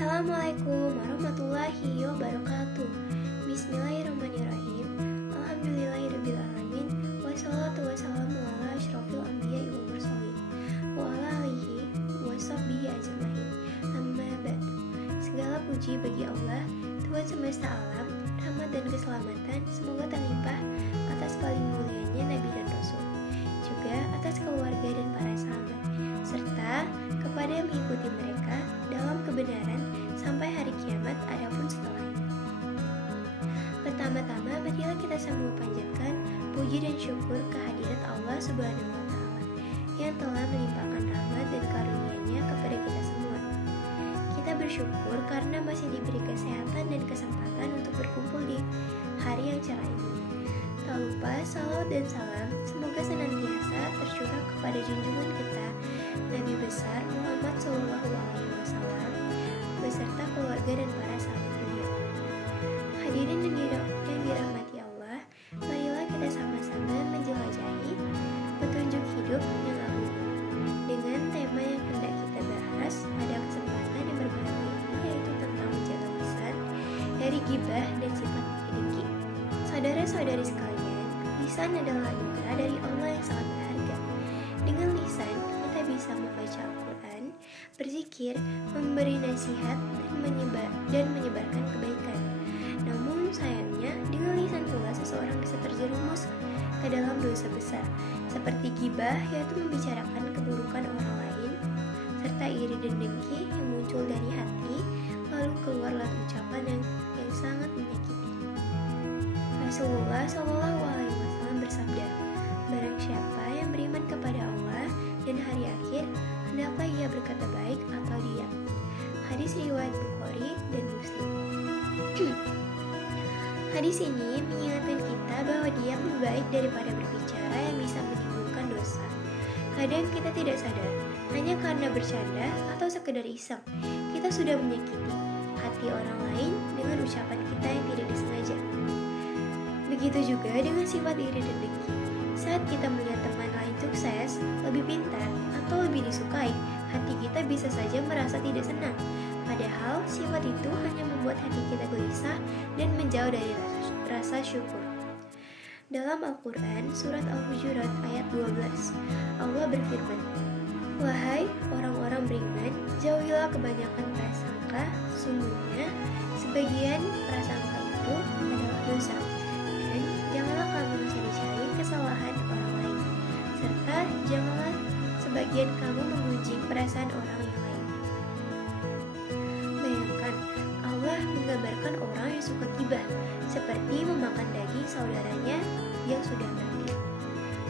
Assalamualaikum warahmatullahi wabarakatuh. Bismillahirrahmanirrahim. Alhamdulillahirrabbilalamin. Wassalatu wassalamu ala asyrofil anbiya'i wal mursalin wa ala alihi wa sahbihi ajmain. Amma ba'du. Segala puji bagi Allah, Tuhan semesta alam. Rahmat dan keselamatan semoga terlimpah atas paling mulianya Nabi dan Rasul, juga atas keluarga dan para sahabat, serta kepada yang mengikuti mereka dalam kebenaran sampai hari kiamat adapun setelahnya. Pertama-tama, marilah kita sambung panjatkan puji dan syukur kehadirat Allah Subhanahu wa Ta'ala yang telah melimpahkan rahmat dan karunia-Nya kepada kita semua. Kita bersyukur karena masih diberi kesehatan dan kesempatan untuk berkumpul di hari yang cerah ini. Tak lupa salawat dan salam semoga senantiasa tercurah kepada junjungan kita Nabi besar Muhammad SAW beserta keluarga dan para sahabat beliau. Hadirin yang dirahmati Allah, marilah kita sama-sama menjelajahi petunjuk hidup yang agung dengan tema yang hendak kita bahas pada kesempatan yang berbahagia ini, yaitu tentang menjaga lisan dari ghibah dan sifat iri dengki. Saudara-saudari sekalian, lisan adalah anugerah dari Allah yang sangat berharga. Dengan lisan kita bisa membaca Al-Quran, berzikir, memberi nasihat, dan menyebarkan kebaikan. Namun sayangnya, dengan lisan pula seseorang bisa terjerumus ke dalam dosa besar, seperti ghibah, yaitu membicarakan keburukan orang lain, serta iri dan dengki yang muncul dari hati, lalu keluarlah ucapan yang sangat menyakiti. Rasulullah SAW bersabda, barang siapa yang beriman kepada Allah dan hari akhir, hendaklah ia berkata baik atau diam. Hadis riwayat Bukhari dan Muslim. Hadis ini mengingatkan kita bahwa diam lebih baik daripada berbicara yang bisa menimbulkan dosa. Kadang kita tidak sadar, hanya karena bercanda atau sekedar iseng, kita sudah menyakiti hati orang lain dengan ucapan kita yang tidak disengaja. Begitu juga dengan sifat iri dan dengki. Saat kita melihat teman lain sukses, lebih pintar, atau lebih disukai, hati kita bisa saja merasa tidak senang. Padahal sifat itu hanya membuat hati kita gelisah dan menjauh dari rasa syukur. Dalam Al-Quran, surat Al-Hujurat ayat 12, Allah berfirman, wahai orang-orang beriman, jauhilah kebanyakan prasangka, sungguhnya sebagian prasangka itu adalah dosa. Dan janganlah kamu mencari-cari kesalahan orang lain, serta janganlah sebagian kamu menggunjing perasaan orang yang lain. Bayangkan, Allah menggambarkan orang yang suka ghibah seperti memakan daging saudaranya yang sudah mati.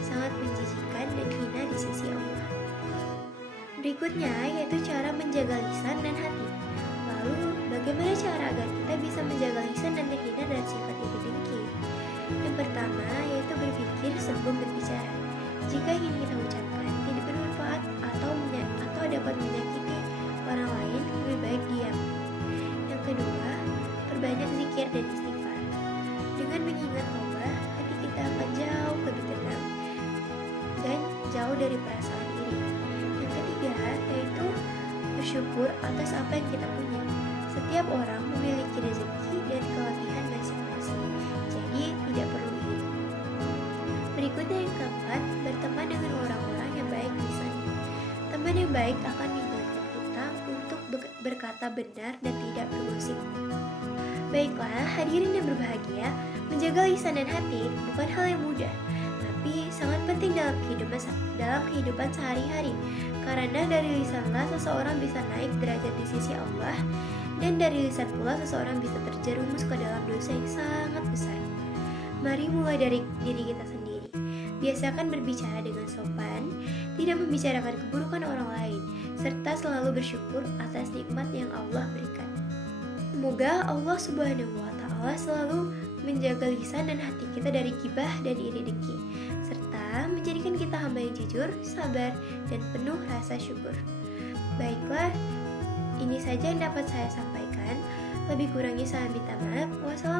Sangat menjijikkan dan hina di sisi Allah. Berikutnya yaitu cara menjaga lisan dan hati. Lalu, bagaimana cara agar kita bisa menjaga lisan dan terhindar dari sifat iri dengki? Yang pertama yaitu berpikir sebelum berbicara. Jika ingin kita ucapkan tidak bermanfaat atau dapat menyakiti orang lain, lebih baik diam. Yang kedua, perbanyak zikir dan istighfar. Dengan mengingat Allah, hati kita akan jauh lebih tenang dan jauh dari perasaan iri. Yang ketiga yaitu bersyukur atas apa yang kita punya. Setiap orang memiliki rezeki dan kelebihan masing-masing, jadi tidak perlu iri. Berikutnya yang keempat, berteman dengan orang-orang yang baik lisannya. Teman yang baik akan mengingatkan kita untuk berkata benar dan tidak bergosip. Baiklah, hadirin yang berbahagia, menjaga lisan dan hati bukan hal yang mudah, tapi sangat penting dalam kehidupan sehari-hari. Karena dari lisanlah seseorang bisa naik derajat di sisi Allah, dan dari lisan pula seseorang bisa terjerumus ke dalam dosa yang sangat besar. Mari mulai dari diri kita sendiri. Biasakan berbicara dengan sopan, tidak membicarakan keburukan orang lain, serta selalu bersyukur atas nikmat yang Allah berikan. Semoga Allah Subhanahu wa Ta'ala selalu menjaga lisan dan hati kita dari ghibah dan iri dengki, serta menjadikan kita hamba yang jujur, sabar, dan penuh rasa syukur. Baiklah, ini saja yang dapat saya sampaikan. Lebih kurangnya saya minta maaf. Wassalamualaikum